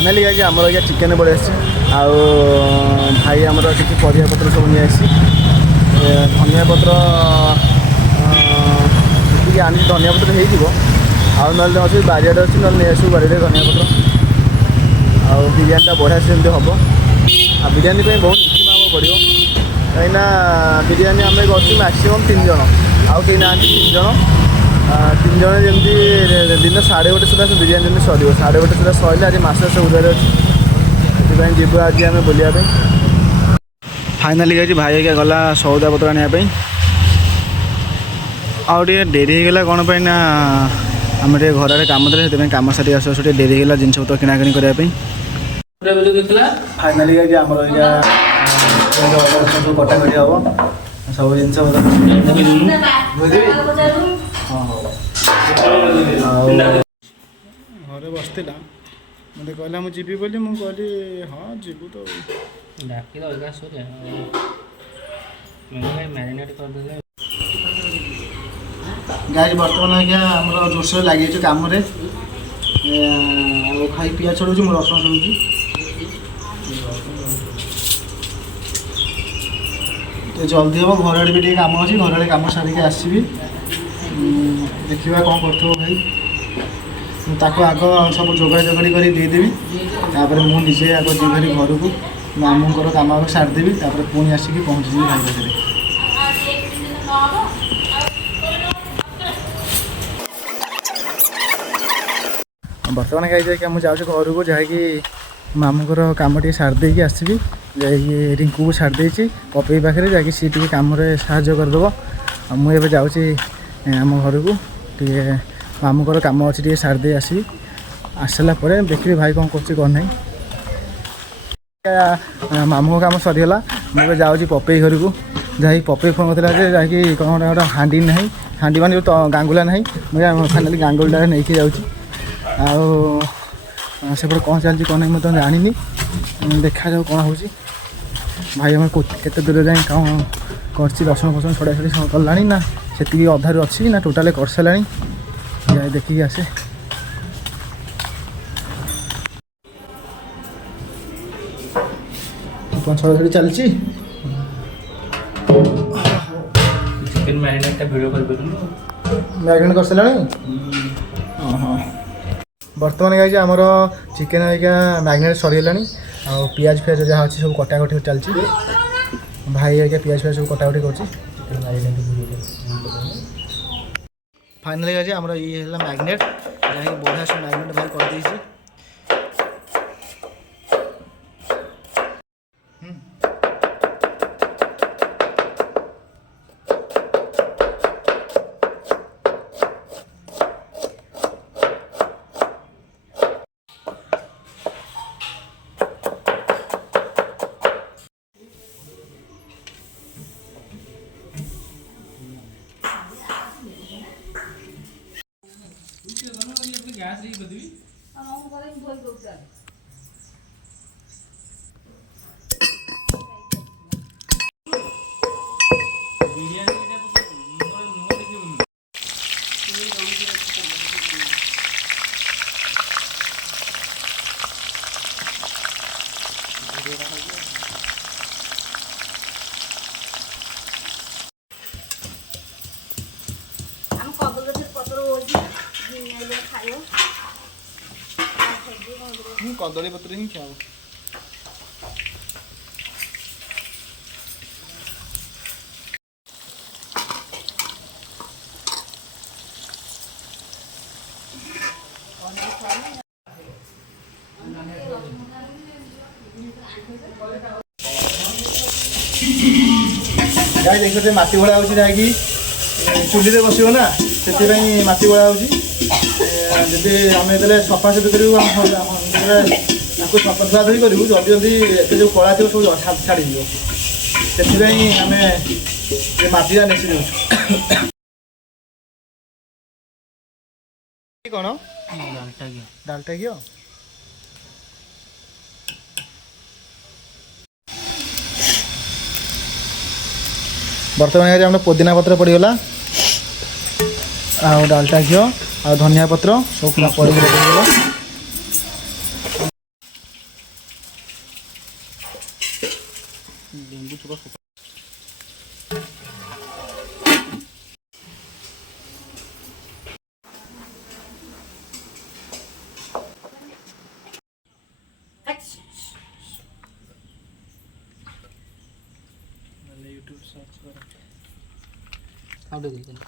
Finally guys आमर आज्ञा chicken पड़े आउ भाई आमर किसी परिया पत्र सब नहीं आसी धनिया पत्र जी आनी धनिया पत्र हो ना अच्छे बारियाटे अच्छी ना नहीं आसू बाड़ी धनिया पत्र आउ बिरियानी बढ़िया से हम आ बिरियानी बहुत नीति आम पड़ो कहीं बिरियानी आम कर मैक्सीम 3 जन आउ कहीं ना 3 जन 3 जन जमी दिन 1:30 सुधा बिरियानी जमी सर 1:30 सुधा सरले आज मास बुधवार अच्छे जीव आज आम बुलाया फाइनाली गई भाई क्या गला सौदा पत्र आने आउे डेरी होगा कौन पर ना आम घर आड़े कम थे कम सारी आस डेरी होगा जिन पत्र किणाकिणी करने फाइनाली गई आम सब कटाकटी हम सब जिन घरे बसला मत कहला मुझे जी बोली मुझे कहली हाँ जीवु तो गाय बर्तमान आज्ञा आम जोरसोर लगे कम खाई पिया चढ़ू मुझे रसुण चढ़ुची जल्दी हम घर आड़े भी कम अच्छी घर आड़े कम सारिक आसबि देखा कौन कर भाई ताको आग सब जोगाड़ जोगाड़ी कर देदेवी मुझे आग जीवरी घर को मामूर कम आग सारिदेवी पुणी आसिक पहुँची भाई पाखे बर्तमान गाई मुझे जाऊँ घर को जहाँकि मामूर कम टे सारिदे आसबि रिंकू को छाड़ी पपई पाखे जहाँकि सी टी कम साहय करदेव मुझे जाऊँगी आम घर को टे मामूर कम अच्छी टे सारिदे आसबि आसला देखिए भाई कौन कर कौन ना मामू कम सरीगला मुझे जाऊँगी पपई घर को जहाँ पपई फोन करता जहाँकि कौन गोटे हाँडी ना हाँडी मान जो गांगुला ना मुझे फाइनाली गांगुला नहीं कि जाऊँगी आउट कौन चलती कौन नहीं मुझे जानी देखा जाऊ कौन हो भाई आम केते दूर जाए कौन कर रसुण फसुण छड़ा छड़ी कला ना से अधारू अच्छी ना टोटाल कर सारा जाए देखिए आसे कौन छड़ा छड़ी चलती chicken marinate video call marinate कर सारा बर्तमान गाई आमर चिकेन आज्ञा मैरिनेट सरीगला आ पियाज फियाज जहाँ अच्छी सब कटाकटी चलती भाई आज्ञा पियाज फियाज सब कटाकटी कर फाइनाली गाई आमर ये मैरिनेट जहाँ बढ़िया सब मैरिनेट भाई कर गैस लीक करदी कदली पत्र ही खाओ गाय देखते मटी भड़ा हो चूल्हे बस ना से मटी भड़ा होती आम जो सफा सफी कर सफा धुआधुई करूँ जल्दी जल्दी एत जो कला थी सब छाड़ से आम मटीटा नेसी कौन डालटा घी बर्तमान पुदीना पत्र पड़गला आ डालटा घी आ धनिया पत्र सब पड़ ଲେମ୍ବୁ ଚୋପା यूट्यूब सर्च कर ଆଉ ଟିକେ ଦେଇଦେଲି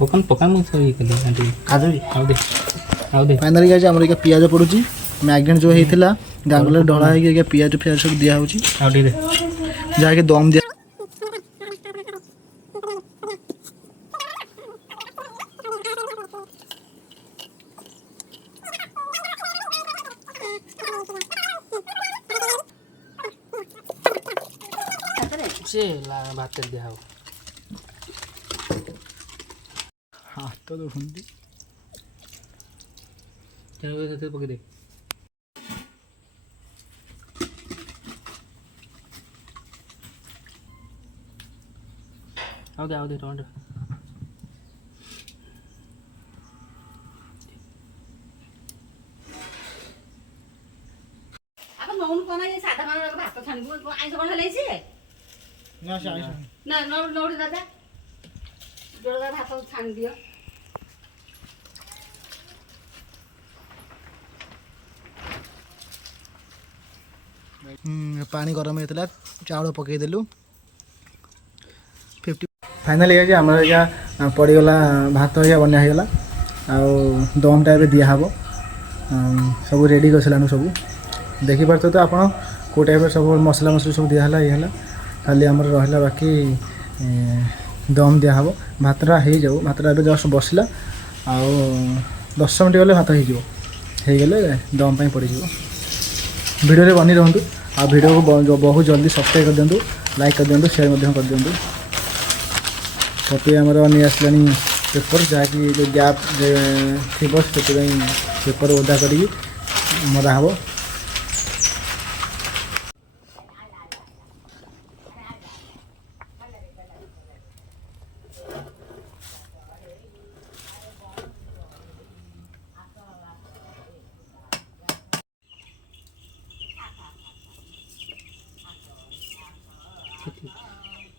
पकान पकान ମୁଁ ସବୁ ଇଏ କଲି କାଜୁ ଆଉ ଦେ फाइनाली गाइस हमर के पियाज पड़ुची मैग्नेट जो हेतिला गांगुले ढळा हे के पियाज फियाज सब दिया होची ଆଉ ଟିକେ जाके दम दिया ସେ ଭାତରେ ଦିଆ ହବ हाथ तो देखुंदी ତେଣୁ ସେଥିରେ ପକେଇ ଦେ ଆଉ ଦେ ଟମାଟୋ अब नौन कोना ये सादा मानो भात छानिबो आइस कोन हेलाइছে ना शाय ना नौडी दादा जोड़ा भात छान दियो पानी गरम हेतला चावल पकई देलु 50 फाइनली गाइस हमर या पड़ी गला भात या बन्या हे गला आ दम टा बे दिया हबो सब रेडी करसलानु सब देखि परतो तो आपण को टाइप सब मसला मसला सब दिया हला ये हला खाली हमर रहला बाकी दम दिया हबो भातरा हे जाऊ भातरा बे जस्ट बसला आ 10 मिनिट गले भात हे जिवो हे गेले दम पई पड़ी जिवो वीडियो रे बनी रहंतु आ वीडियो को बहुत जल्दी सब्सक्राइब कर दिंतु लाइक कर दिंतु शेयर मध्य कर दिंतु कॉपी हमर नहीं आसलानी पेपर जहाँकि जो गैप थी से पेपर ओदा करी मरा हम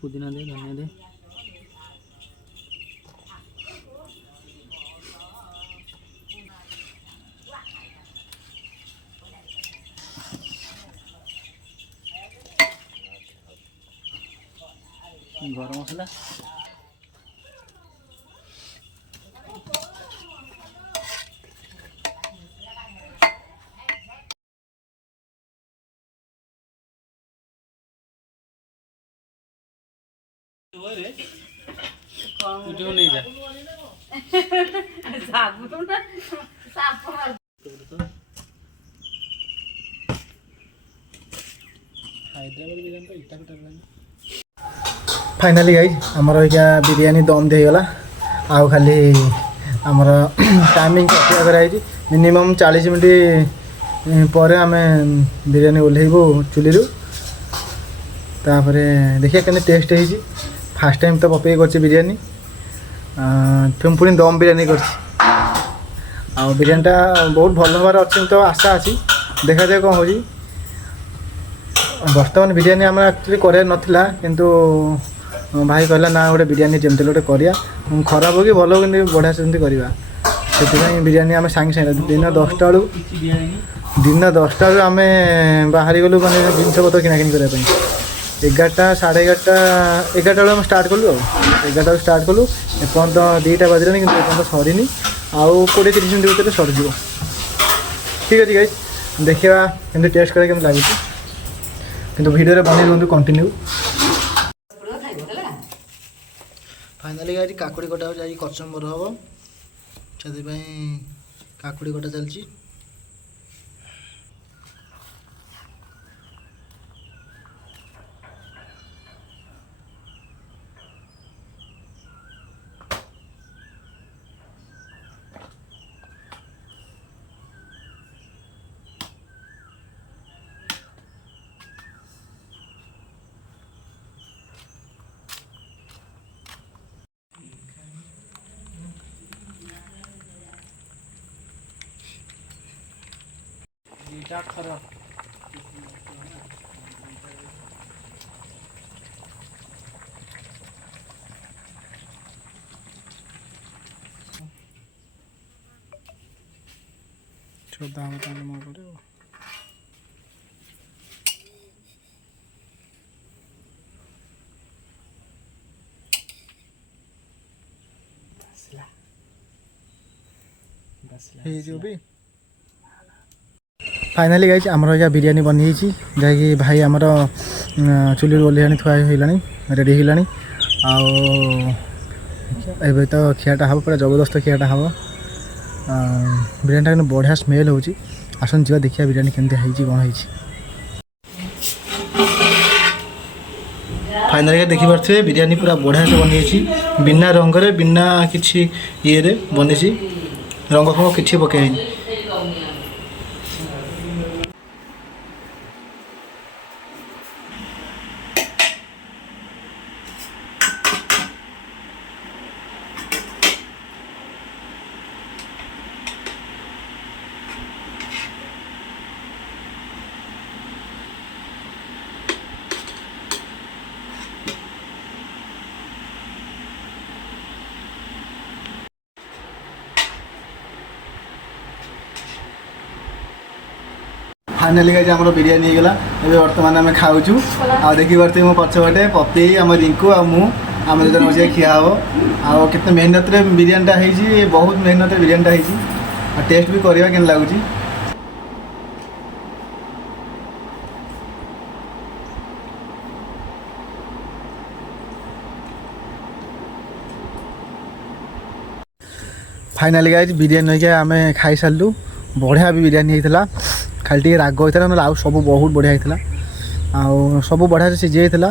पुदीना दे धनिया दे गरम मसला उठो नहीं जा साबु तो ना साफ हैदराबाद बिरयानी तो इटा कटा लगे फाइनाली गाइज आमर क्या बिरयानी दम देगला आउ खाली आमर टाइमिंग अपेक्षा कराई मिनिमम 40 मिनट पर आम बिरयानी ओल्लैबू चुली तापर देखिए के टेस्ट है फास्ट टाइम तो पपे कर बिरयानी पुणी दम बिरयानी कर बिरयानीटा बहुत भल हबार अच्छी तो आशा अच्छी देखा जाए कौन हो बर्तमान बिरयानी आम एक्चुअली कर नाला किंतु भाई कहला ना गोटे बिरयानी जमती गोटे करिया खराब हो कि भल हो कि बढ़िया सेमती करवा से बिरयानी आम सांगे सांगे दिन 10टा बेलू दिन 10टा बेलू आम बाहरी गलु मैंने जिनस पत्र किणाकिणी करने 11टा 11:30 बेलू आम स्टार्ट कलु 11टा स्टार्ट कलु एपर्त 2टा बाजिलानी कि एपर्त सरीनी आउ 20-30 मिनट भितर सरीज ठीक अच्छे गाइज देखा केमती टेस्ट करें केमती लगे कि भिडियो बनी रुहतु कंटिन्यू फाइनाली गाइज काकुड़ी कटा हो कचम्बर हम से काकुड़ी कटा चलती श्रद्धा हम ताने मो करे जो भी फाइनाली गाइस आमर या बिरियानी बनी जहाँकि भाई आमर चुली ओल्हे थुआ रेडी होलानी आबे तो खियाटा हम पूरा जबरदस्त खियाटा हम बिरियानी बढ़िया स्मेल हो आसन जा देखिए बिरियानी केमती कौन है फाइनाली देखिपे बिरियानी पूरा बढ़िया से बनी बिना रंगरे बिना किसी ये बनी रंग फंग किसी पकई फाइनाली गाइस आमर बिरियानी हो गला ए वर्तमान आम खाऊँ आ देखी पार्थे मो पछपटे पपी आम रिंकू आम जो बस खिया हम आते मेहनत बिरियानीटा है बहुत मेहनत बिरियानीटा है टेस्ट भी करवा के लगुच फाइनाली गाइस बिरियानी होके आम खाई सारू बढ़िया भी बिरियानी होता खाली राग होता ना आउ सब बहुत बढ़िया होता आउ सब बढ़िया से सीझी होता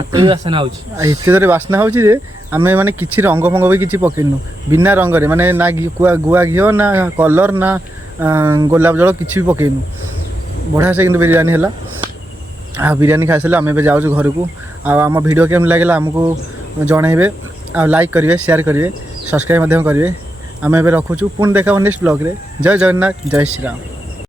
आते बास्ना हो आम मैंने किसी रंग फंग भी किसी पकईनु बिना रंगरे माने ना गुआ घी ना कलर ना गोलाप जल किसी भी पकईनु बढ़िया से बिरियानी है आ बिरियानी खाई सारे आम जाऊँ घर को आम वीडियो केम लगे आमको जनइबे आ लाइक करेंगे शेयर करेंगे सब्सक्राइब करेंगे आम ए रखुचु पुणी देखा नेक्स्ट ब्लॉग रे जय जगन्नाथ जय श्री राम।